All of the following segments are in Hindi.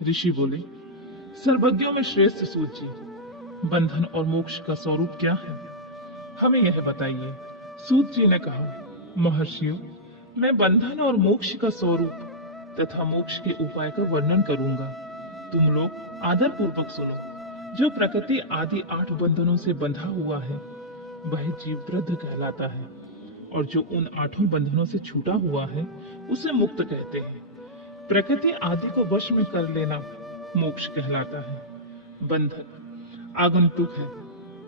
ऋषि बोले, सर्वज्ञों में श्रेष्ठ सूत जी, बंधन और मोक्ष का स्वरूप क्या है, हमें यह बताइए। सूत जी ने कहा, महर्षियों, मैं बंधन और मोक्ष का स्वरूप तथा मोक्ष के उपाय का वर्णन करूंगा। तुम लोग आदर पूर्वक सुनो। जो प्रकृति आदि 8 बंधनों से बंधा हुआ है वह जीव वृद्ध कहलाता है, और जो उन 8 बंधनों से छूटा हुआ है उसे मुक्त कहते हैं। प्रकृति आदि को वश में कर लेना मोक्ष कहलाता है। बंधन आगंतुक है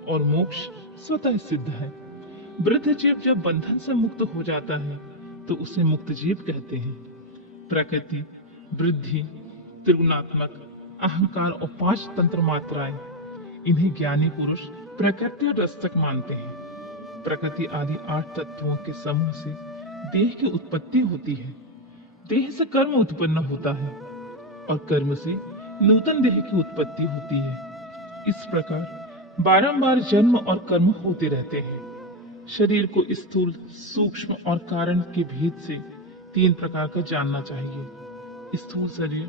और मोक्ष स्वतः सिद्ध है। वृद्ध जीव जब बंधन से मुक्त हो जाता है तो उसे मुक्त जीव कहते हैं। प्रकृति, वृद्धि, त्रिगुणात्मक, अहंकार और 5 तंत्र मात्राएं, इन्हें ज्ञानी पुरुष प्रकृति रस्तक मानते हैं। प्रकृति आदि 8 तत्वों के समूह से देह की उत्पत्ति होती है। देह से कर्म उत्पन्न होता है और कर्म से नूतन देह की उत्पत्ति होती है। इस प्रकार बारंबार जन्म और कर्म होते रहते हैं। शरीर को स्थूल, सूक्ष्म और कारण के भेद से 3 प्रकार का जानना चाहिए। स्थूल शरीर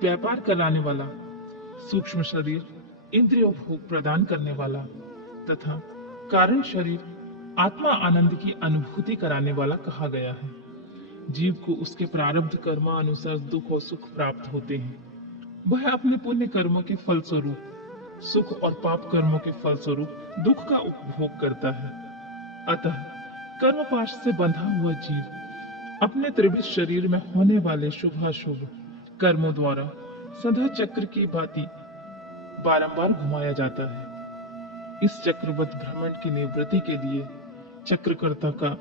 व्यापार कराने वाला, सूक्ष्म शरीर इंद्रिय भोग प्रदान करने वाला तथा कारण शरीर आत्मा आनंद की अनुभूति कराने वाला कहा गया है। जीव को उसके प्रारब्ध कर्मानुसार दुख और सुख प्राप्त होते हैं। वह अपने पुण्य कर्मों के फल स्वरूप सुख और पाप कर्मों के फल स्वरूप दुख का उपभोग करता है। अतः कर्म पाश से बंधा हुआ जीव अपने त्रिविध शरीर में होने वाले शुभाशुभ कर्मों द्वारा सदा चक्र की भांति बारंबार घुमाया जाता है। इस चक्रवत भ्रमण की निवृत्ति के लिए चक्रकर्ता का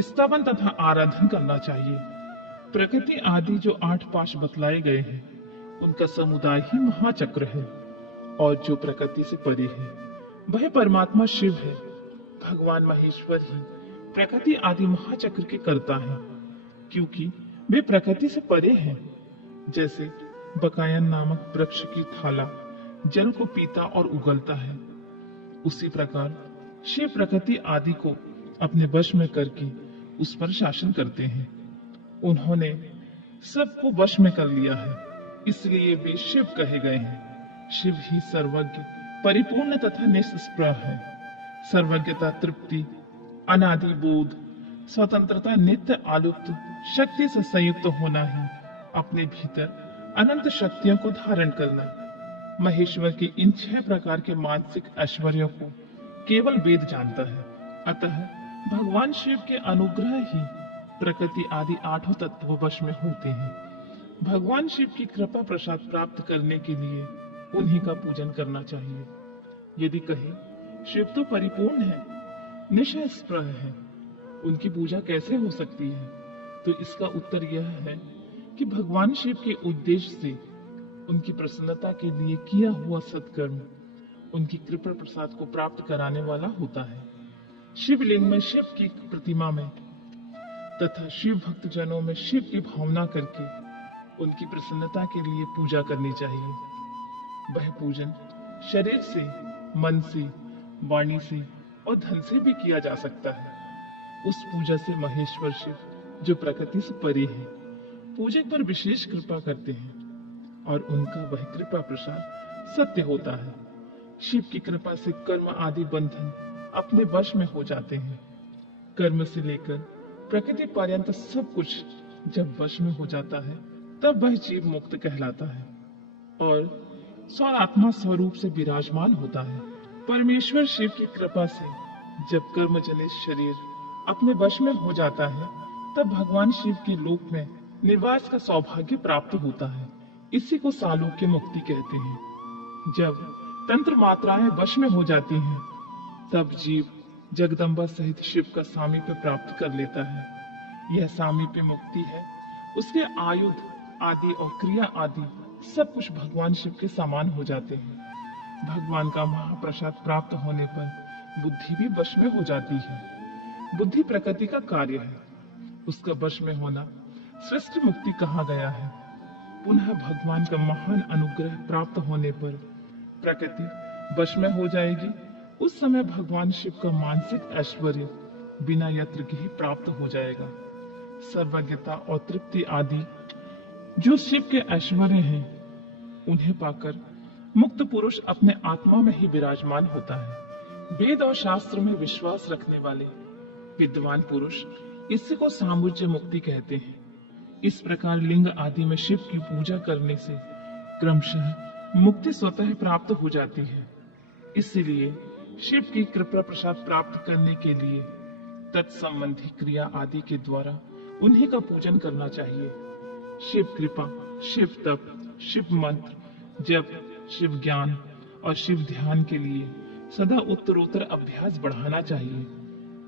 स्थापन तथा आराधन करना चाहिए। प्रकृति आदि जो 8 पाश बतलाए गए हैं उनका समुदाय ही महाचक्र है, और जो प्रकृति से परे है वह परमात्मा शिव है। भगवान महेश्वर ही प्रकृति आदि महाचक्र के कर्ता हैं, क्योंकि वे प्रकृति से परे हैं। जैसे बकायन नामक वृक्ष की थाला जल को पीता और उगलता है, उसी प्रकार शिव प्रकृति आदि को अपने वश में करके उस पर शासन करते हैं। उन्होंने सबको वश में कर लिया है, इसलिए वे शिव कहे गए हैं। शिव ही सर्वज्ञ, परिपूर्ण तथा निष्प्रह है। सर्वज्ञता, तृप्ति, अनादि बोध, स्वतंत्रता, नित्य आलुप्त शक्ति से संयुक्त होना ही अपने भीतर अनंत शक्तियों को धारण करना। महेश्वर के इन 6 प्रकार के मानसिक ऐश्वर्यों को केवल वेद जानता है। अतः भगवान शिव के अनुग्रह ही प्रकृति आदि 8 तत्व वश में होते हैं। भगवान शिव की कृपा प्रसाद प्राप्त करने के लिए उन्हीं का पूजन करना चाहिए। यदि कहें शिव तो परिपूर्ण है, निष्प्रह है, उनकी पूजा कैसे हो सकती है, तो इसका उत्तर यह है कि भगवान शिव के उद्देश्य से उनकी प्रसन्नता के लिए किया हुआ सत्कर्म उनकी कृपा प्रसाद को प्राप्त कराने वाला होता है। शिवलिंग में शिव की प्रतिमा में तथा शिव भक्त जनों में शिव की भावना करके उनकी प्रसन्नता के लिए पूजा करनी चाहिए। वह पूजन शरीर से, मन से, वाणी से और धन से भी किया जा सकता है। उस पूजा से महेश्वर शिव, जो प्रकृति से परे है, पूजक पर विशेष कृपा करते हैं और उनका वह कृपा प्रसाद सत्य होता है। शिव की कृपा से कर्म आदि बंधन अपने वश में हो जाते हैं। कर्म से लेकर प्रकृति पर्यंत सब कुछ जब वश में हो जाता है तब वह जीव मुक्त कहलाता है और स्वात्मा स्वरूप से विराजमान होता है। परमेश्वर शिव की कृपा से जब कर्म जनित शरीर अपने वश में हो जाता है तब भगवान शिव के लोक में निवास का सौभाग्य प्राप्त होता है। इसी को सालोक्य मुक्ति कहते हैं। जब तंत्र मात्राएं वश में हो जाती हैं तब जीव जगदम्बा सहित शिव का सामीप्य प्राप्त कर लेता है। यह सामीप्य मुक्ति है। उसके आयुध आदि और क्रिया आदि सब कुछ भगवान शिव के समान हो जाते हैं। भगवान का महाप्रसाद प्राप्त होने पर बुद्धि भी वश में हो जाती है। बुद्धि प्रकृति का कार्य है, उसका वश में होना सृष्टि मुक्ति कहा गया है। पुनः भगवान का महान अनुग्रह प्राप्त होने पर प्रकृति वश में हो जाएगी। उस समय भगवान शिव का मानसिक ऐश्वर्य बिना यत्न के ही प्राप्त हो जाएगा। सर्वज्ञता और तृप्ति आदि जो शिव के ऐश्वर्य हैं, उन्हें पाकर मुक्त पुरुष अपने आत्मा में ही विराजमान होता है। वेद और शास्त्र में विश्वास रखने वाले विद्वान पुरुष इसी को सामुज्य मुक्ति कहते हैं। इस प्रकार लिंग आदि में शिव की पूजा करने से क्रमशः मुक्ति स्वतः प्राप्त हो जाती है। इसलिए शिव की कृपा प्रसाद प्राप्त करने के लिए तत्संबंधी क्रिया आदि के द्वारा उन्हीं का पूजन करना चाहिए। शिव कृपा, शिव तप, शिव मंत्र, जप, शिव ज्ञान और शिव ध्यान के लिए सदा उत्तरोत्तर अभ्यास बढ़ाना चाहिए।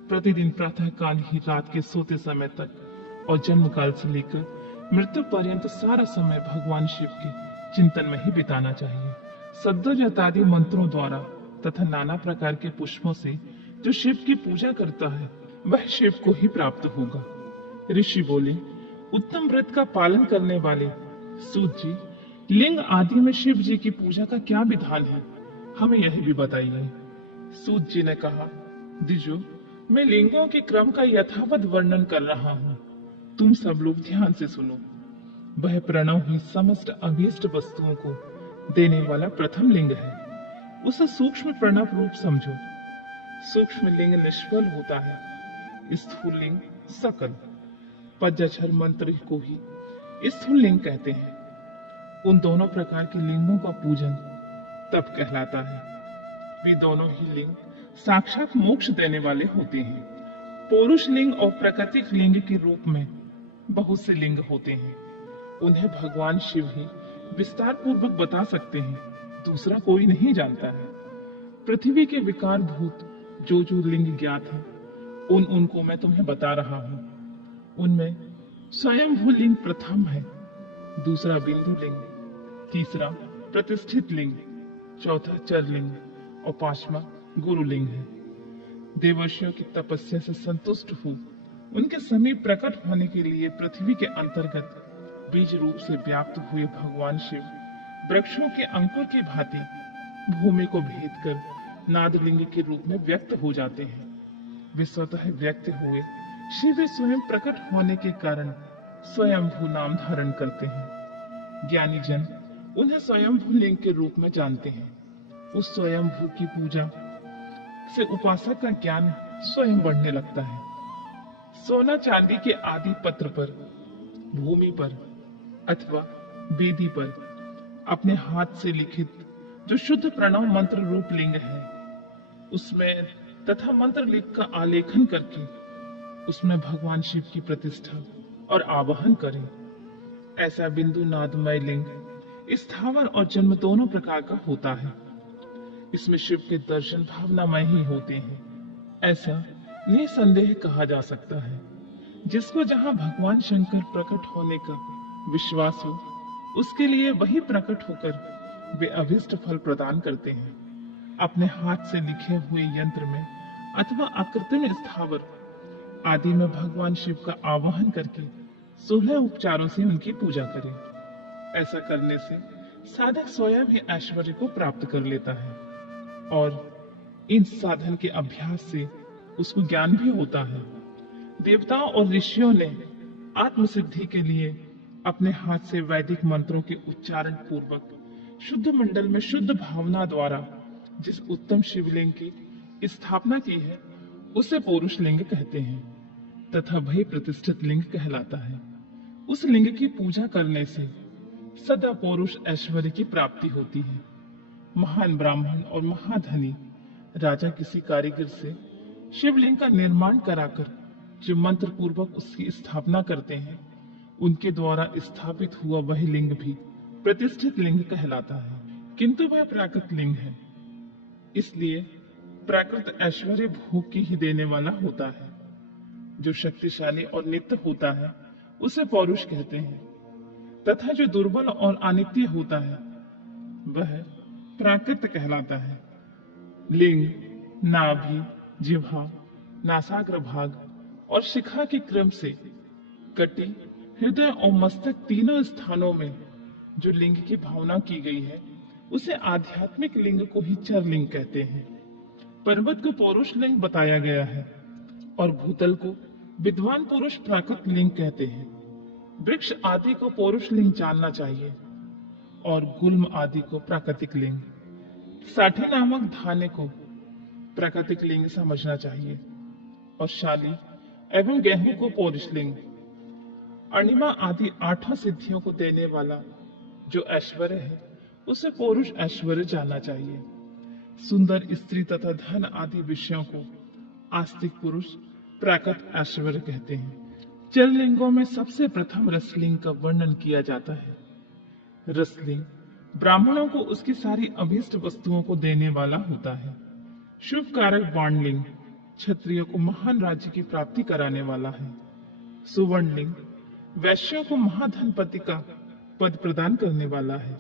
प्रतिदिन प्रातः काल ही रात के सोते समय तक और जन्म काल से लेकर मृत्यु पर्यंत सारा समय भगवान शिव के चिंतन में ही बिताना चाहिए। सद्योजात आदि मंत्रों द्वारा तथा नाना प्रकार के पुष्पों से जो शिव की पूजा करता है वह शिव को ही प्राप्त होगा। ऋषि बोले, उत्तम व्रत का पालन करने वाले सूत जी, लिंग आदि में शिव जी की पूजा का क्या विधान है, हमें यह भी बताइए। सूत जी ने कहा, द्विजो, मैं लिंगों के क्रम का यथावत वर्णन कर रहा हूँ, तुम सब लोग ध्यान से सुनो। वह प्रणव ही समस्त अभीष्ट वस्तुओं को देने वाला प्रथम लिंग है। उसे सूक्ष्म प्रणव रूप समझो। सूक्ष्म लिंग निष्फल होता है, स्थूल लिंग सकल। पंचाक्षर मंत्र को ही स्थूल लिंग कहते हैं। उन दोनों प्रकार के लिंगों का पूजन तप कहलाता है। वे दोनों ही लिंग साक्षात मोक्ष देने वाले होते हैं। पौरुष लिंग और प्राकृतिक लिंग के रूप में बहुत से लिंग होते हैं। उन्हें भगवान शिव ही विस्तार पूर्वक बता सकते हैं, दूसरा कोई नहीं जानता है। पृथ्वी के विकार भूत जो जो लिंग ज्ञात हैं, उनको मैं तुम्हें बता रहा हूँ। उनमें स्वयंभू लिंग प्रथम है, दूसरा बिंदु लिंग, तीसरा प्रतिष्ठित लिंग, चौथा चर लिंग और पांचवा गुरु लिंग है। देवर्षियों की तपस्या से संतुष्ट हो उनके समीप प्रकट होने के लिए पृथ्वी के अंतर्गत बीज रूप से व्याप्त हुए भगवान शिव वृक्षों के अंकुर की भांति भूमि को भेद कर नादलिंग के रूप में व्यक्त हो जाते हैं। वे स्वतः व्यक्त हुए शिव स्वयं प्रकट होने के कारण स्वयंभू नाम धारण करते हैं। ज्ञानी जन उन्हें स्वयंभू लिंग के रूप में जानते हैं। उस स्वयंभू की पूजा से उपासक का ज्ञान स्वयं बढ़ने लगता है। सोना चांदी के आदि पत्र पर, भूमि पर अथवा वेदी पर अपने हाथ से लिखित जो शुद्ध प्रणव मंत्र रूप लिंग है, उसमें तथा मंत्र लिख का आलेखन करके उसमें भगवान शिव की प्रतिष्ठा और आवाहन करें। ऐसा बिंदु नादमय लिंग स्थावर और जन्म दोनों प्रकार का होता है। इसमें शिव के दर्शन भावनामय ही होते हैं, ऐसा निसंदेह कहा जा सकता है। जिसको जहां भगवान शंकर प्रकट होने का विश्वास हो, उसके लिए वही प्रकट होकर वे अभिष्ट फल प्रदान करते हैं। अपने हाथ से लिखे हुए यंत्र में अथवा अकृत्रिम स्थावर आदि में भगवान शिव का आवाहन करके 16 उपचारों से उनकी पूजा करें। ऐसा करने से साधक स्वयं ही ऐश्वर्य को प्राप्त कर लेता है और इन साधन के अभ्यास से उसको ज्ञान भी होता है। देवताओं और ऋषियों ने आत्मसिद्धि के लिए अपने हाथ से वैदिक मंत्रों के उच्चारण पूर्वक शुद्ध मंडल में शुद्ध भावना द्वारा जिस उत्तम शिवलिंग की स्थापना की है, उसे पौरुष लिंग कहते हैं तथा वही प्रतिष्ठित लिंग कहलाता है। उस लिंग की पूजा करने से सदा पौरुष ऐश्वर्य की प्राप्ति होती है। महान ब्राह्मण और महाधनी राजा किसी कारीगर से शिवलिंग का निर्माण कराकर जो मंत्र पूर्वक उसकी स्थापना करते हैं, उनके द्वारा स्थापित हुआ वह लिंग भी प्रतिष्ठित लिंग कहलाता है, किंतु वह प्राकृत लिंग है। इसलिए प्राकृत ऐश्वर्य भोग की ही देने वाला होता है। जो शक्तिशाली और नित्य होता है उसे पौरुष कहते हैं, तथा जो दुर्बल और अनित्य होता है वह प्राकृत कहलाता है। लिंग नाभि, जिह्वा, नासाग्र भाग और शिखा के क्रम से कटी, हृदय और मस्तक तीनों स्थानों में जो लिंग की भावना की गई है, उसे आध्यात्मिक लिंग को ही चर लिंग कहते हैं। पर्वत को पौरुष लिंग बताया गया है और भूतल को विद्वान पुरुष प्राकृत लिंग कहते हैं। वृक्ष आदि को पौरुष लिंग जानना चाहिए और गुल्म आदि को प्राकृतिक लिंग, साठी नामक धान्य को प्राकृतिक लिंग समझना चाहिए और शाली एवं गेहूं को पौरुष लिंग, अणिमा आदि 8 सिद्धियों को देने वाला जो ऐश्वर्य है उसे पौरुष ऐश्वर्य जानना चाहिए। सुंदर स्त्री तथा धन आदि विषयों को आस्तिक पुरुष प्राकृत ऐश्वर्य कहते हैं। चर लिंगों में सबसे प्रथम रसलिंग का वर्णन किया जाता है। रसलिंग ब्राह्मणों को उसकी सारी अभीष्ट वस्तुओं को देने वाला होता है। शुभ कारक बाणलिंग क्षत्रियों को महान राज्य की प्राप्ति कराने वाला है। सुवर्णलिंग वैश्यों को महाधनपति का पद प्रदान करने वाला है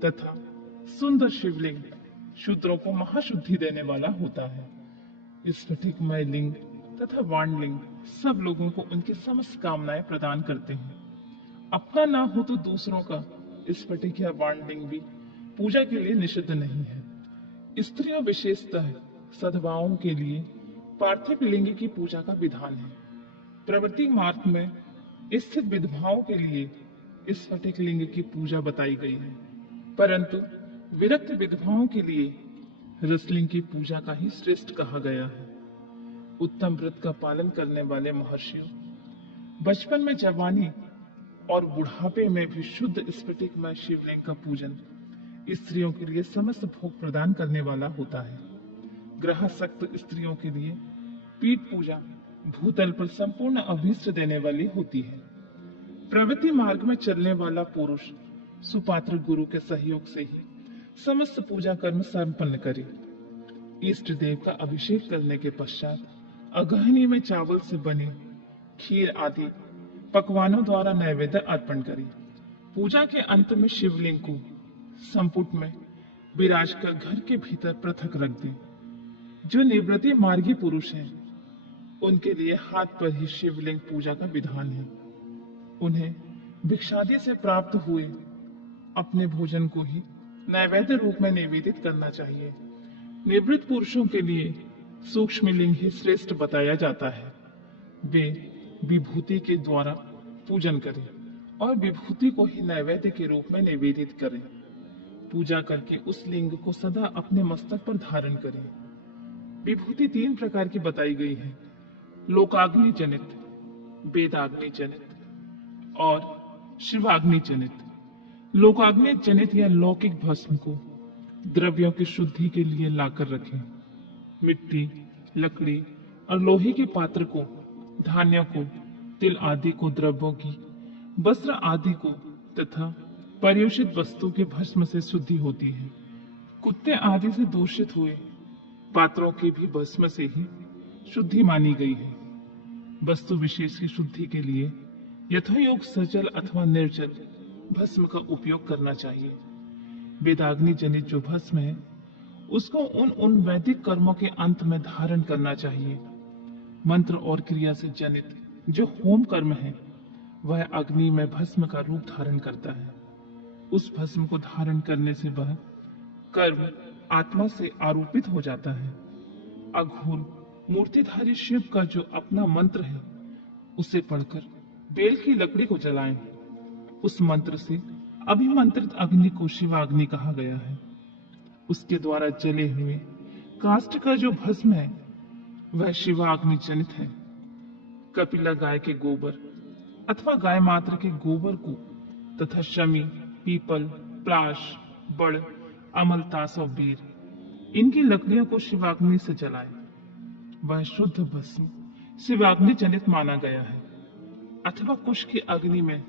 तथा सुंदर शिवलिंग शूद्रों को महाशुद्धि देने वाला होता है। स्फटिकमय लिंग तथा वाणलिंग सब लोगों को उनकी समस्त कामनाएं प्रदान करते हैं। अपना ना हो तो दूसरों का स्फटिक या वाणलिंग भी पूजा के लिए निषिद्ध नहीं है। स्त्रियों विशेषतः सद्भावों के लिए पार्थिव लिंग की पूजा का विधान है। प्रवृत्ति मार्ग में स्थित विधवाओं के लिए स्फटिक लिंग की पूजा बताई गई है, परंतु विरक्त विधवाओं के लिए रसलिंग की पूजा का ही श्रेष्ठ कहा गया है। उत्तम व्रत का पालन करने वाले महर्षियों बचपन में, जवानी और बुढ़ापे में भी शुद्ध स्फटिकमय शिवलिंग का पूजन स्त्रियों के लिए समस्त भोग प्रदान करने वाला होता है। ग्रहासक्त स्त्रियों के लिए पीठ पूजा भूतल पर संपूर्ण अभीष्ट देने वाली होती है। प्रवृत्ति मार्ग में चलने वाला पुरुष सुपात्र गुरु के सहयोग से ही समस्त पूजा कर्म संपन्न करे। इष्ट देव का अभिषेक करने के पश्चात अगहनी में चावल से बने खीर आदि पकवानों द्वारा नैवेद्य अर्पण करे। पूजा के अंत में शिवलिंग को संपुट में विराज कर घर के भीतर पृथक रख दे। जो निवृत्ति मार्गी पुरुष हैं, उनके लिए हाथ पर ही शिवलिंग पूजा का विधान है। उन्हें भिक्षादि से प्राप्त हुए अपने भोजन को ही नैवेद्य रूप में निवेदित करना चाहिए। निवृत्त पुरुषों के लिए सूक्ष्म लिंग ही श्रेष्ठ बताया जाता है। वे विभूति के द्वारा पूजन करें और विभूति को ही नैवेद्य के रूप में निवेदित करें। पूजा करके उस लिंग को सदा अपने मस्तक पर धारण करें। विभूति 3 प्रकार की बताई गई है: लोकाग्नि जनित, वेदाग्नि जनित और शिवाग्नि जनित। लोकाग्नि जनित या लौकिक भस्म को द्रव्यों की शुद्धि के लिए लाकर रखें। मिट्टी, लकड़ी और लोहे के पात्र को, धान्यों को, तिल आदि को द्रव्यों की, वस्त्र आदि को तथा पर्युषित वस्तु के भस्म से शुद्धि होती है। कुत्ते आदि से दूषित हुए पात्रों की भी भस्म से ही शुद्धि मानी गई है। वस्तु विशेष की शुद्धि के लिए यथोयोग सजल अथवा निर्जल भस्म का उपयोग करना चाहिए। वेदाग्नि जनित जो भस्म है, उसको उन वैदिक कर्मों के अंत में धारण करना चाहिए। मंत्र और क्रिया से जनित जो होम कर्म है, वह अग्नि में भस्म का रूप धारण करता है। उस भस्म को धारण करने से वह कर्म आत्मा से आरोपित हो जाता है। अघोर मूर्तिधारी शिव का जो अपना मंत्र है, उसे पढ़कर बेल की लकड़ी को जलाएं। उस मंत्र से अभिमंत्रित अग्नि को शिवाग्नि कहा गया है। उसके द्वारा जले हुए काष्ठ का जो भस्म है, वह शिवाग्नि जनित है। कपिला गाय के गोबर अथवा गाय मात्र के गोबर को तथा शमी, पीपल, प्लाश, बड़, अमलतास और बीर, इनकी लकड़ियों को शिवाग्नि से जलाए। वह शुद्ध भस्म शिवाग्नि जनित माना गया है। अथवा कुश की अग्नि में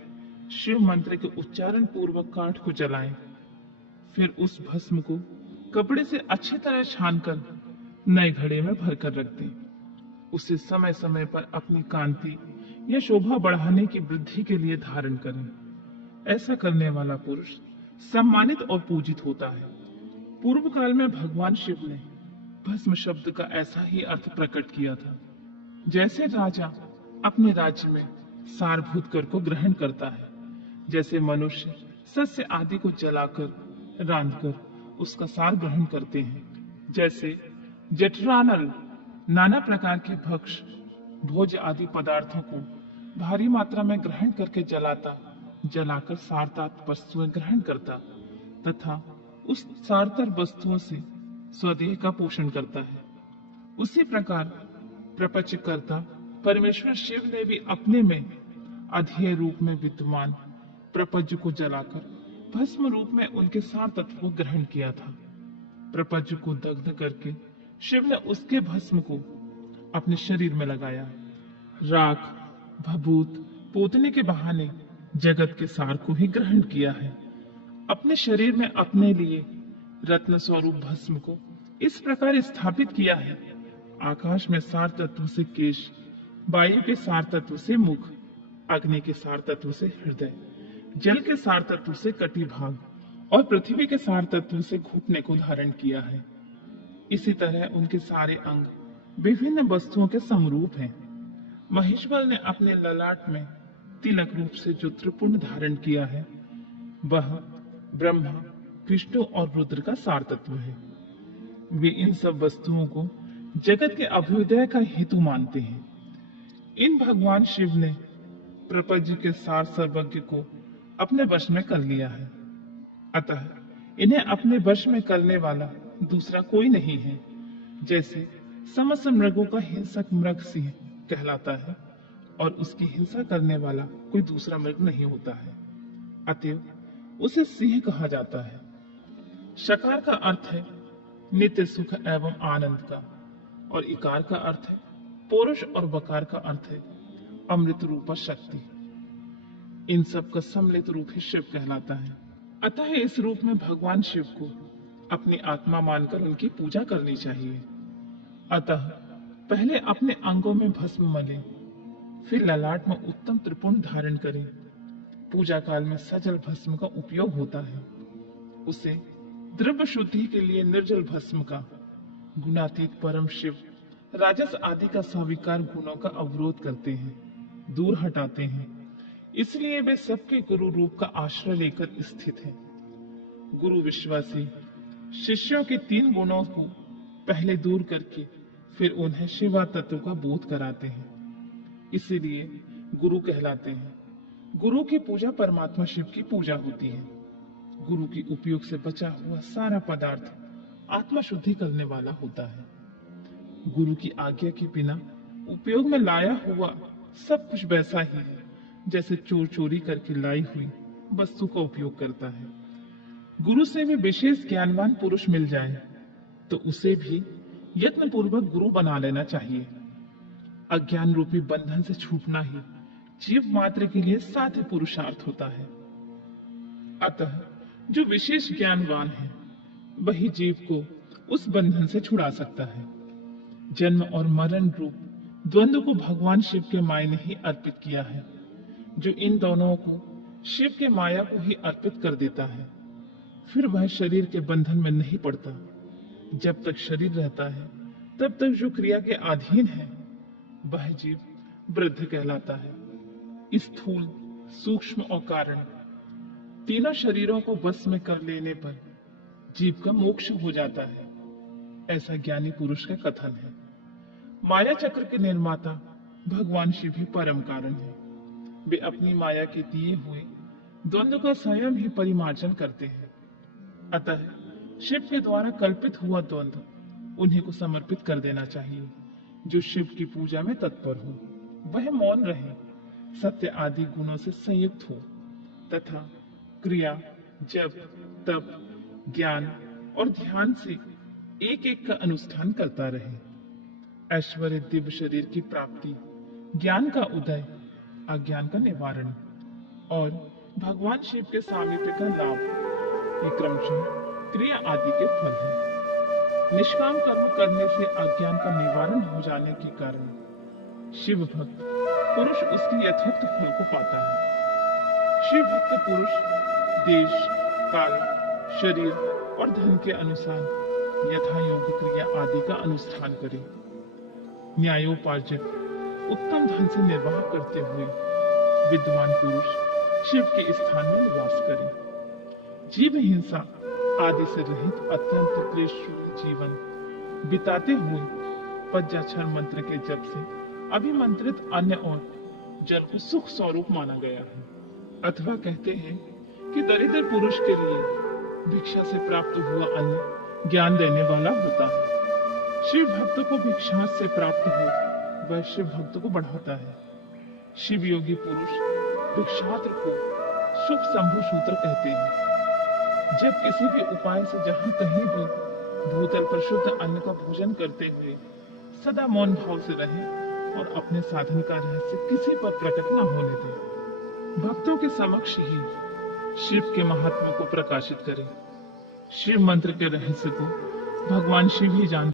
शिव मंत्र के उच्चारण पूर्वक काठ को जलाएं। फिर उस भस्म को कपड़े से अच्छी तरह छानकर नए घड़े में भरकर रख दें। उसे समय समय पर अपनी कांति या शोभा बढ़ाने की वृद्धि के लिए धारण करें। ऐसा करने वाला पुरुष सम्मानित और पूजित होता है। पूर्व काल में भगवान शिव ने भस्म शब्द का ऐसा ही अर्थ प्रकट किया था। जैसे राजा अपने राज्य में सारभूत कर को ग्रहण करता है, जैसे मनुष्य सस्य आदि को जलाकर रांधकर उसका सार ग्रहण करते हैं, जैसे जठरानल नाना प्रकार के भक्ष भोज आदि पदार्थों को भारी मात्रा में ग्रहण करके जलाता, जलाकर सारतात वस्तुएं ग्रहण करता तथा उस सारतर वस्तुओं से स्वदेह का पोषण करता है। उसी प्रकार प्रपंच करता परमेश्वर शिव ने भी अपने में अधेय रूप में विद्यमान प्रपंच को जलाकर भस्म रूप में उनके सार तत्व को ग्रहण किया था। प्रपंच को दग्ध करके शिव ने उसके भस्म को अपने शरीर में लगाया। राख, भभूत पोतने के बहाने जगत के सार को ही ग्रहण किया है। अपने शरीर में अपने लिए रत्न स्वरूप भस्म को इस प्रकार स्थापित किया है। आकाश में सार तत्व से केश, वायु के सार तत्व से मुख, अग्नि के सार तत्व से हृदय, जल के सार तत्व से कटिभाग और पृथ्वी के सार तत्व से घुटने को धारण किया है। इसी तरह उनके सारे अंग विभिन्न वस्तुओं के समरूप हैं। महेश्वर ने अपने ललाट में तिलक रूप से जो त्रिपुंड धारण किया है, वह ब्रह्मा, विष्णु और रुद्र का सार तत्व है। वे इन सब वस्तुओं को जगत के अभ्युदय का हेतु मानते हैं। इन भगवान शिव ने प्रपंच के सार सर्वज्ञ को अपने वश में कर लिया है। अतः इन्हें अपने वश में करने वाला दूसरा कोई नहीं है। जैसे समस्त मृगों का हिंसक मृग सिंह कहलाता है और उसकी हिंसा करने वाला कोई दूसरा मृग नहीं होता है, अतएव उसे सिंह कहा जाता है। शकार का अर्थ है नित्य सुख एवं आनंद का, और इकार का अर्थ है पुरुष, और बकार का अर्थ है अमृत रूपा शक्ति। इन सब का सम्मिलित रूप ही शिव कहलाता है। अतः इस रूप में भगवान शिव को अपनी आत्मा मानकर उनकी पूजा करनी चाहिए। अतः पहले अपने अंगों में भस्म मलें, फिर ललाट में उत्तम त्रिपुंड धारण करें। पूजा काल में सजल भस्म का उपयोग होता है। उसे द्रव्य शुद्धि के लिए निर्जल भस्म का गुणातीत परम शिव राजस आदि का स्वीकार गुणों का अवरोध करते हैं, दूर हटाते हैं। इसलिए वे सबके गुरु रूप का आश्रय लेकर स्थित हैं। गुरु विश्वासी शिष्यों के 3 गुणों को पहले दूर करके फिर उन्हें शिवा तत्व का बोध कराते हैं। इसीलिए गुरु कहलाते हैं। गुरु की पूजा परमात्मा शिव की पूजा होती है। गुरु के उपयोग से बचा हुआ सारा पदार्थ आत्मा शुद्धि करने वाला होता है। गुरु की आज्ञा के बिना उपयोग में लाया हुआ सब कुछ वैसा ही है जैसे चोर चोरी करके लाई हुई वस्तु का उपयोग करता है। गुरु से भी विशेष ज्ञानवान पुरुष मिल जाए तो उसे भी यत्न पूर्वक गुरु बना लेना चाहिए। अज्ञान रूपी बंधन से छूटना ही जीव मात्र के लिए साध्य पुरुषार्थ होता है। अतः जो विशेष ज्ञानवान है वही जीव को उस बंधन से छुड़ा सकता है। जन्म और मरण रूप द्वंद्व को भगवान शिव के माया ने ही अर्पित किया है। जो इन दोनों को शिव के माया को ही अर्पित कर देता है, फिर वह शरीर के बंधन में नहीं पड़ता। जब तक शरीर रहता है तब तक जो क्रिया के अधीन है वह जीव वृद्ध कहलाता है। स्थूल, सूक्ष्म और कारण तीनों शरीरों को वश में कर लेने पर जीव का मोक्ष हो जाता है, ऐसा ज्ञानी पुरुष का कथन है। माया चक्र के निर्माता भगवान शिव ही परम कारण है। वे अपनी माया के दिए हुए द्वंद्व का स्वयं ही परिमार्जन करते हैं। अतः शिव के द्वारा कल्पित हुआ द्वंद्व उन्हीं को समर्पित कर देना चाहिए। जो शिव की पूजा में तत्पर हो वह मौन रहे, सत्य आदि गुणों से संयुक्त हो तथा क्रिया, जप, तप, ज्ञान और ध्यान से एक एक का अनुष्ठान करता रहे। ऐश्वर्य, दिव्य शरीर की प्राप्ति, ज्ञान का उदय, अज्ञान का निवारण और भगवान शिव के सामीप्य का लाभ, ये क्रमशः क्रिया आदि के फल हैं। निष्काम कर्म करने से अज्ञान का निवारण हो जाने के कारण शिव भक्त पुरुष उसकी यथोक्त फल को पाता है। शिव भक्त पुरुष देश, काल, शरीर और धन के अनुसार यथा योग्य क्रिया आदि का अनुष्ठान करे। न्यायोपार्जित उत्तम धन से निर्वाह करते हुए विद्वान पुरुष शिव के स्थान में निवास करे। जीव हिंसा आदि से रहित अत्यंत क्लेशपूर्ण जीवन बिताते हुए पंचाक्षर मंत्र के जप से अभिमंत्रित अन्य और जल को सुख स्वरूप माना गया है। अथवा कहते हैं कि दरिद्र पुरुष के लिए भिक्षा से प्राप्त हुआ अन्न ज्ञान देने वाला होता है। शिव भक्त को भिक्षा से प्राप्त हो वैश्य भक्त को बढ़ाता है। शिव योगी पुरुष भिक्षात्र को शुभ शंभु सूत्र कहते हैं। जब किसी भी उपाय से जहां कहीं भी भूतल पर शुद्ध अन्न का भोजन करते हुए सदा मौन भाव से रहे और अपने साधन का रहस्य किसी पर प्रकट न होने दे। भक्तों के समक्ष ही शिव के महात्मा को प्रकाशित करें। शिव मंत्र के रहस्य को भगवान शिव ही जानते